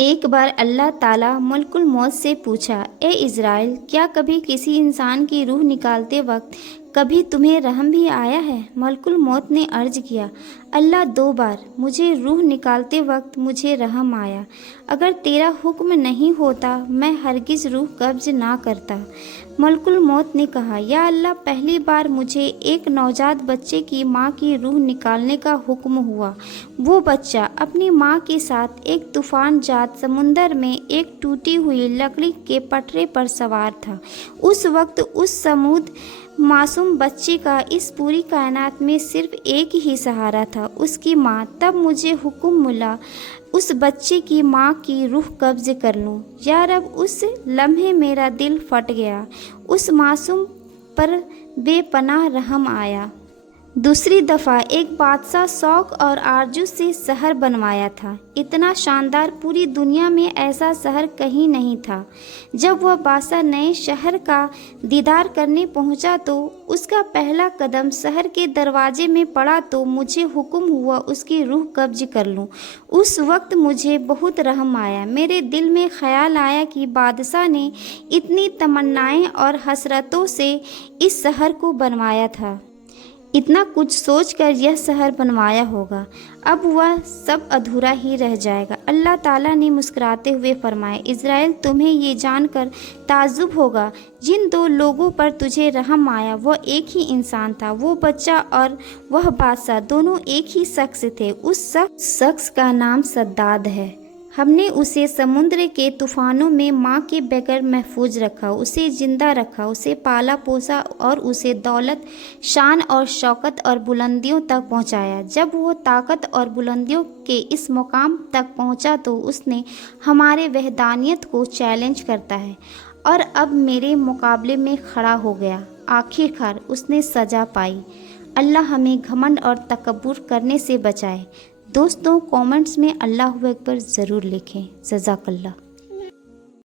ایک بار اللہ تعالیٰ ملک الموت سے پوچھا، اے اسرائیل، کیا کبھی کسی انسان کی روح نکالتے وقت کبھی تمہیں رحم بھی آیا ہے؟ ملک الموت نے عرض کیا، اللہ 2 بار مجھے روح نکالتے وقت مجھے رحم آیا، اگر تیرا حکم نہیں ہوتا میں ہرگز روح قبض نہ کرتا۔ ملک الموت نے کہا، یا اللہ، پہلی بار مجھے ایک نوزائیدہ بچے کی ماں کی روح نکالنے کا حکم ہوا۔ وہ بچہ اپنی ماں کے ساتھ ایک طوفان زدہ سمندر میں ایک ٹوٹی ہوئی لکڑی کے پٹھے پر سوار تھا۔ اس وقت اس معصوم بچے کا اس پوری کائنات میں صرف ایک ہی سہارا تھا، اس کی ماں۔ تب مجھے حکم ملا اس بچے کی ماں کی روح قبض کر لوں۔ یا رب، اس لمحے میرا دل پھٹ گیا، اس معصوم پر بے پناہ رحم آیا۔ دوسری دفعہ ایک بادشاہ شوق اور آرزو سے شہر بنوایا تھا، اتنا شاندار، پوری دنیا میں ایسا شہر کہیں نہیں تھا۔ جب وہ بادشاہ نئے شہر کا دیدار کرنے پہنچا تو اس کا پہلا قدم شہر کے دروازے میں پڑا تو مجھے حکم ہوا اس کی روح قبض کر لوں۔ اس وقت مجھے بہت رحم آیا، میرے دل میں خیال آیا کہ بادشاہ نے اتنی تمنائیں اور حسرتوں سے اس شہر کو بنوایا تھا، اتنا کچھ سوچ کر یہ شہر بنوایا ہوگا، اب وہ سب ادھورا ہی رہ جائے گا۔ اللہ تعالیٰ نے مسکراتے ہوئے فرمایا، اسرائیل، تمہیں یہ جان کر تعجب ہوگا، جن 2 لوگوں پر تجھے رحم آیا وہ ایک ہی انسان تھا۔ وہ بچہ اور وہ بادشاہ دونوں ایک ہی شخص تھے۔ اس شخص کا نام شداد ہے۔ ہم نے اسے سمندر کے طوفانوں میں ماں کے بغیر محفوظ رکھا، اسے زندہ رکھا، اسے پالا پوسا اور اسے دولت، شان اور شوکت اور بلندیوں تک پہنچایا۔ جب وہ طاقت اور بلندیوں کے اس مقام تک پہنچا تو اس نے ہمارے وحدانیت کو چیلنج کرتا ہے اور اب میرے مقابلے میں کھڑا ہو گیا۔ آخر کار اس نے سزا پائی۔ اللہ ہمیں گھمنڈ اور تکبر کرنے سے بچائے۔ دوستوں، کامنٹس میں اللہ اکبر ضرور لکھیں۔ جزاک اللہ۔